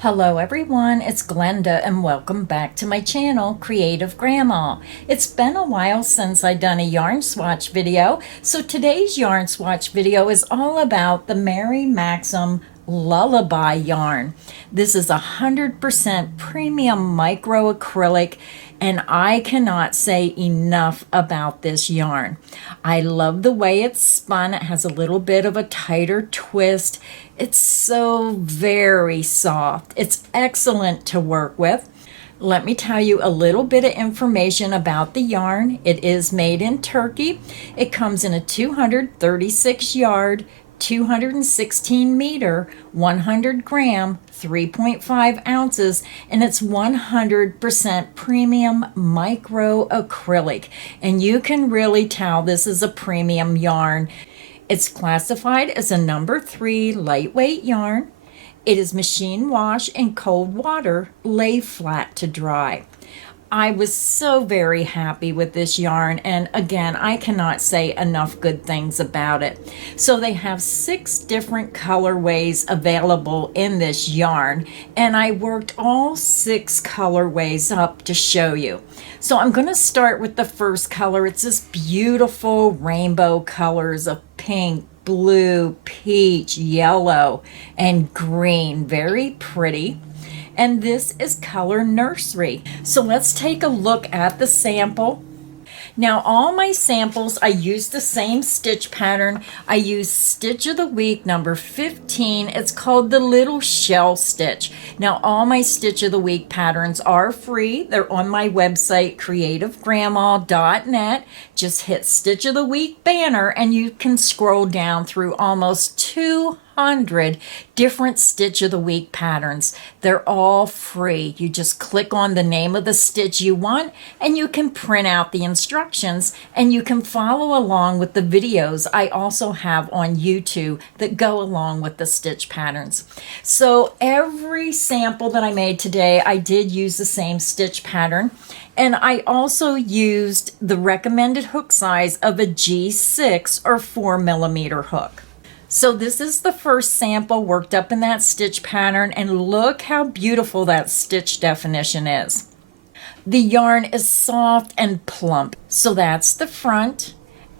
Hello everyone, it's Glenda and welcome back to my channel, Creative Grandma. It's been a while since I've done a yarn swatch video, so today's yarn swatch video is all about the Maxim Lullaby yarn. This is 100% premium micro acrylic and I cannot say enough about this yarn. I love the way it's spun. It has a little bit of a tighter twist. It's so very soft. It's excellent to work with. Let me tell you a little bit of information about the yarn. It is made in Turkey. It comes in a 236 yard, 216 meter, 100 gram, 3.5 ounces, and it's 100% premium micro acrylic. And you can really tell this is a premium yarn. It's classified as a number 3 lightweight yarn. It is machine wash in cold water, lay flat to dry. I was so very happy with this yarn, and again, I cannot say enough good things about it. So they have 6 different colorways available in this yarn, and I worked all 6 colorways up to show you. So I'm going to start with the first color. It's this beautiful rainbow colors of pink, blue, peach, yellow, and green. Very pretty. And this is color nursery. So let's take a look at the sample. Now all my samples, I use the same stitch pattern. I use Stitch of the Week number 15. It's called the Little Shell Stitch. Now all my Stitch of the Week patterns are free. They're on my website, creativegrandma.net. Just hit Stitch of the Week banner and you can scroll down through almost 200 different Stitch of the Week patterns. They're all free. You just click on the name of the stitch you want and you can print out the instructions and you can follow along with the videos I also have on YouTube that go along with the stitch patterns. So every sample that I made today, I did use the same stitch pattern. And I also used the recommended hook size of a G6 or 4mm hook. So this is the first sample worked up in that stitch pattern, and look how beautiful that stitch definition is. The yarn is soft and plump. So that's the front.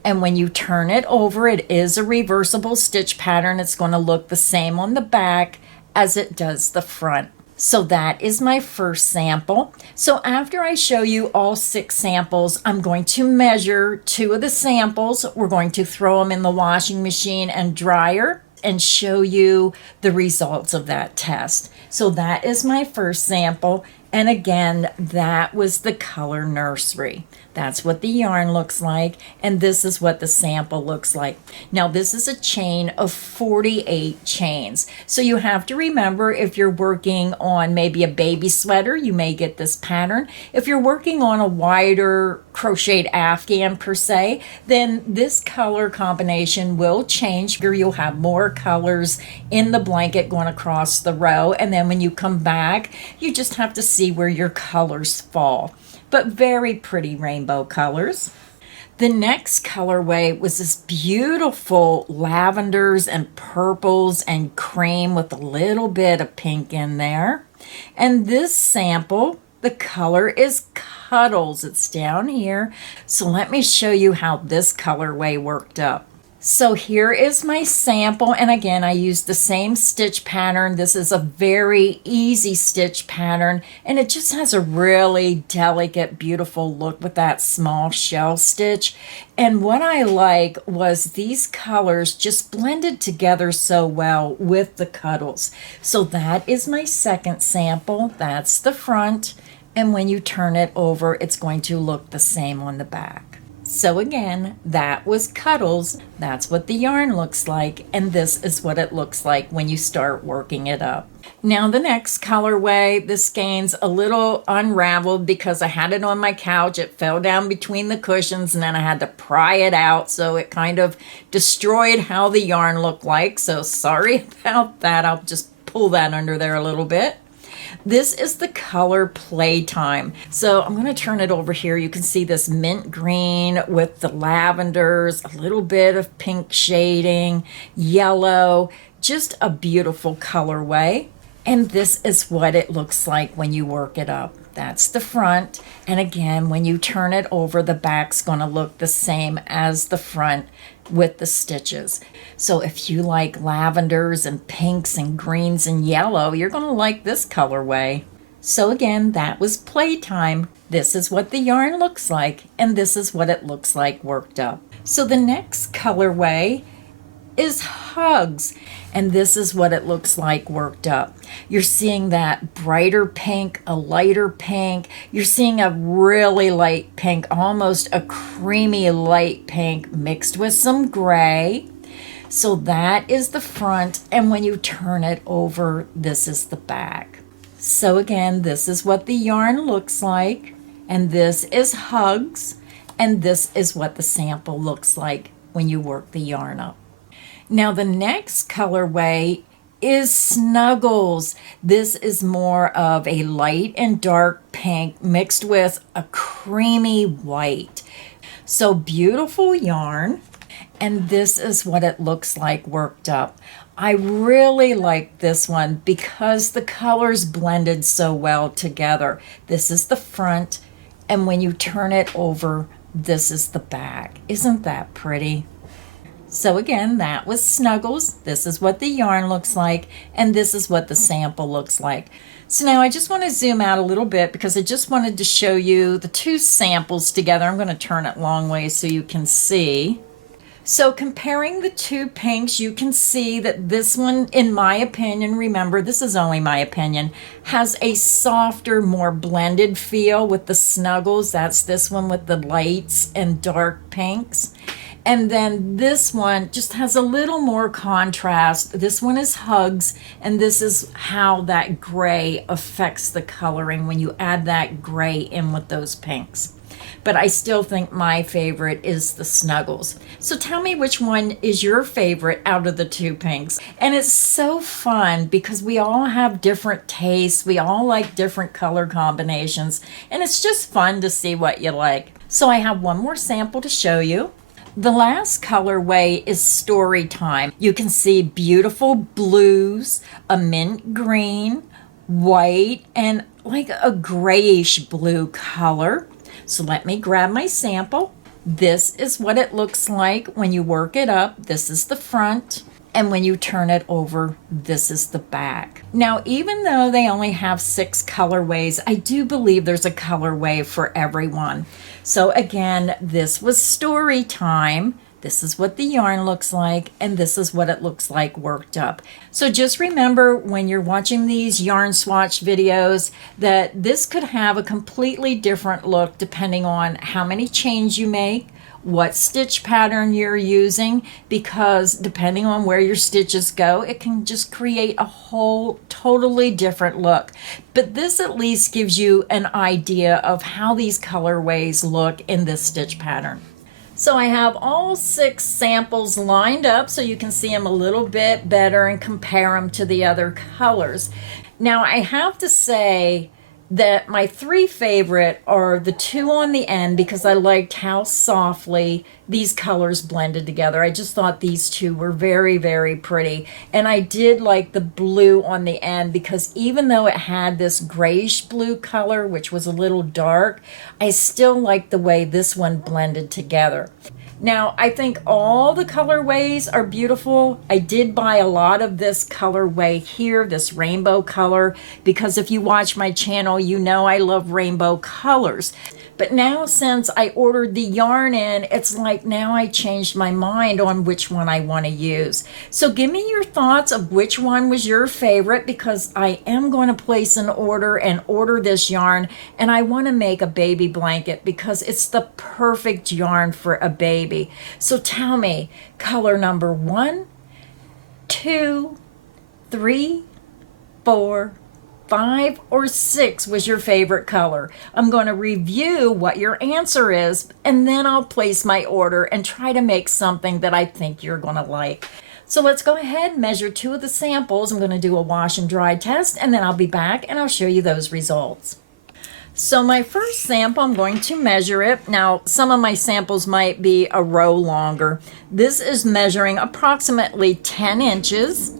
And when you turn it over, it is a reversible stitch pattern. It's going to look the same on the back as it does the front. So that is my first sample. So after I show you all 6 samples, I'm going to measure 2 of the samples. We're going to throw them in the washing machine and dryer and show you the results of that test. So that is my first sample. And again, that was the color nursery. That's what the yarn looks like, and this is what the sample looks like. Now this is a chain of 48 chains. So you have to remember, if you're working on maybe a baby sweater, you may get this pattern. If you're working on a wider crocheted afghan per se, then this color combination will change. You'll have more colors in the blanket going across the row, and then when you come back, you just have to see where your colors fall. But very pretty rainbow colors. The next colorway was this beautiful lavenders and purples and cream with a little bit of pink in there. And this sample, the color is Cuddles. It's down here. So let me show you how this colorway worked up. So here is my sample, and again I used the same stitch pattern. This is a very easy stitch pattern, and it just has a really delicate, beautiful look with that small shell stitch. And what I like was these colors just blended together so well with the Cuddles. So that is my second sample. That's the front, and when you turn it over, it's going to look the same on the back. So again, that was Cuddles. That's what the yarn looks like, and this is what it looks like when you start working it up. Now the next colorway, this skeins a little unraveled because I had it on my couch. It fell down between the cushions and then I had to pry it out, so it kind of destroyed how the yarn looked like. So sorry about that. I'll just pull that under there a little bit. This is the color Playtime. So I'm going to turn it over here. You can see this mint green with the lavenders, a little bit of pink shading, yellow, just a beautiful colorway. And this is what it looks like when you work it up. That's the front. And again, when you turn it over, the back's going to look the same as the front with the stitches. So if you like lavenders and pinks and greens and yellow, you're going to like this colorway. So again, that was Playtime. This is what the yarn looks like, and this is what it looks like worked up. So the next colorway is Hugs, and this is what it looks like worked up. You're seeing that brighter pink, a lighter pink. You're seeing a really light pink, almost a creamy light pink mixed with some gray. So that is the front, and when you turn it over, this is the back. So again, this is what the yarn looks like, and this is Hugs, and this is what the sample looks like when you work the yarn up. Now the next colorway is Snuggles. This is more of a light and dark pink mixed with a creamy white. So beautiful yarn, and this is what it looks like worked up. I really like this one because the colors blended so well together. This is the front, and when you turn it over, this is the back. Isn't that pretty? So again, that was Snuggles. This is what the yarn looks like, and this is what the sample looks like. So now I just want to zoom out a little bit because I just wanted to show you the two samples together. I'm going to turn it long way so you can see. So comparing the two pinks, you can see that this one, in my opinion, remember this is only my opinion, has a softer, more blended feel with the Snuggles. That's this one with the lights and dark pinks. And then this one just has a little more contrast. This one is Hugs, and this is how that gray affects the coloring when you add that gray in with those pinks. But I still think my favorite is the Snuggles. So tell me which one is your favorite out of the two pinks. And it's so fun because we all have different tastes. We all like different color combinations. And it's just fun to see what you like. So I have one more sample to show you. The last colorway is Storytime. You can see beautiful blues, a mint green, white, and like a grayish blue color. So let me grab my sample. This is what it looks like when you work it up. This is the front. And when you turn it over, this is the back. Now, even though they only have 6 colorways, I do believe there's a colorway for everyone. So again, this was Storytime. This is what the yarn looks like, and this is what it looks like worked up. So just remember when you're watching these yarn swatch videos that this could have a completely different look depending on how many chains you make, what stitch pattern you're using, because depending on where your stitches go, it can just create a whole totally different look. But this at least gives you an idea of how these colorways look in this stitch pattern. So I have all 6 samples lined up so you can see them a little bit better and compare them to the other colors. Now I have to say that my 3 favorite are the 2 on the end because I liked how softly these colors blended together. I just thought these 2 were very, very pretty. And I did like the blue on the end because even though it had this grayish blue color, which was a little dark, I still liked the way this one blended together. Now, I think all the colorways are beautiful. I did buy a lot of this colorway here, this rainbow color, because if you watch my channel, you know I love rainbow colors. But now since I ordered the yarn in, it's like now I changed my mind on which one I want to use. So give me your thoughts of which one was your favorite, because I am going to place an order and order this yarn, and I want to make a baby blanket because it's the perfect yarn for a baby. So tell me, color number 1, 2, 3, 4, 5, or 6 was your favorite color. I'm going to review what your answer is, and then I'll place my order and try to make something that I think you're going to like. So let's go ahead and measure 2 of the samples. I'm going to do a wash and dry test, and then I'll be back and I'll show you those results. So my first sample, I'm going to measure it. Now, some of my samples might be a row longer. This is measuring approximately 10 inches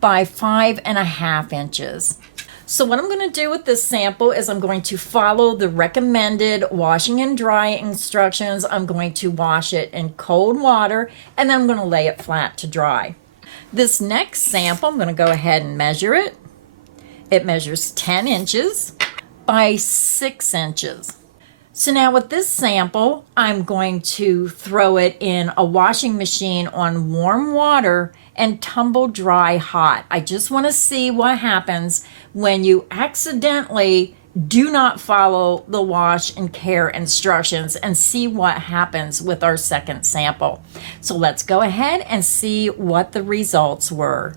by 5.5 inches. So what I'm going to do with this sample is I'm going to follow the recommended washing and dry instructions. I'm going to wash it in cold water and then I'm going to lay it flat to dry. This next sample, I'm going to go ahead and measure it. It measures 10 inches by 6 inches. So now with this sample, I'm going to throw it in a washing machine on warm water and tumble dry hot. I just want to see what happens when you accidentally do not follow the wash and care instructions and see what happens with our second sample. So let's go ahead and see what the results were.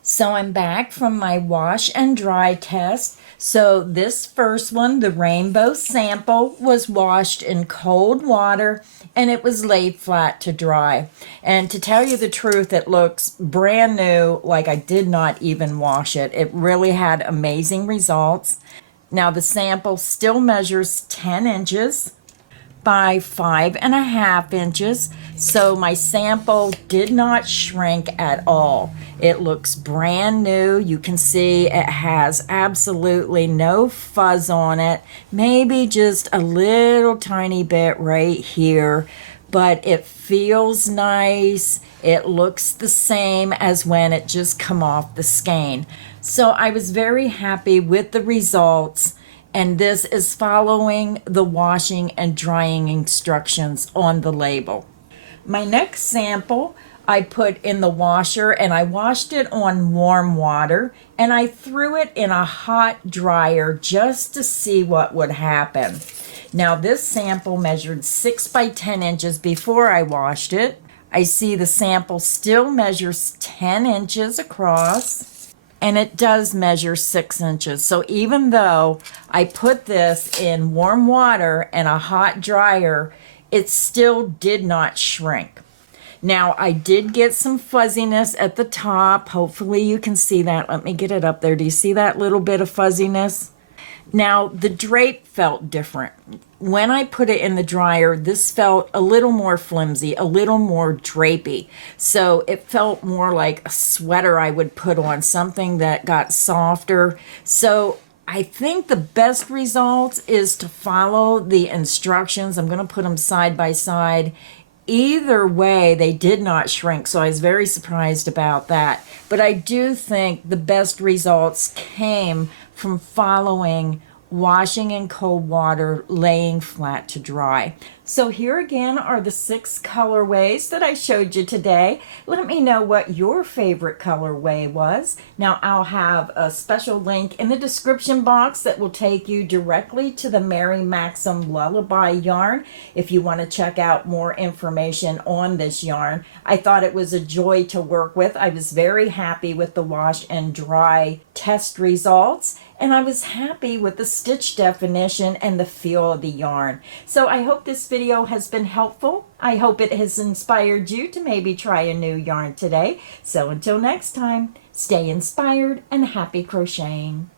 So I'm back from my wash and dry test. So this first one, the rainbow sample, was washed in cold water and it was laid flat to dry. And to tell you the truth, it looks brand new, like I did not even wash it. It really had amazing results. Now the sample still measures 10 inches by 5.5 inches. So my sample did not shrink at all. It looks brand new. You can see it has absolutely no fuzz on it. Maybe just a little tiny bit right here, but it feels nice. It looks the same as when it just come off the skein. So I was very happy with the results. And this is following the washing and drying instructions on the label. My next sample I put in the washer and I washed it on warm water and I threw it in a hot dryer just to see what would happen. Now this sample measured 6 by 10 inches before I washed it. I see the sample still measures 10 inches across. And it does measure 6 inches. So even though I put this in warm water and a hot dryer, it still did not shrink. Now I did get some fuzziness at the top. Hopefully you can see that. Let me get it up there. Do you see that little bit of fuzziness? Now the drape felt different. When I put it in the dryer, this felt a little more flimsy, a little more drapey. So it felt more like a sweater I would put on, something that got softer. So I think the best results is to follow the instructions. I'm going to put them side by side. Either way, they did not shrink, so I was very surprised about that. But I do think the best results came from following washing in cold water, laying flat to dry. So here again are the 6 colorways that I showed you today. Let me know what your favorite colorway was. Now I'll have a special link in the description box that will take you directly to the Mary Maxim Lullaby yarn if you want to check out more information on this yarn. I thought it was a joy to work with. I was very happy with the wash and dry test results. And I was happy with the stitch definition and the feel of the yarn. So I hope this video has been helpful. I hope it has inspired you to maybe try a new yarn today. So until next time, stay inspired and happy crocheting.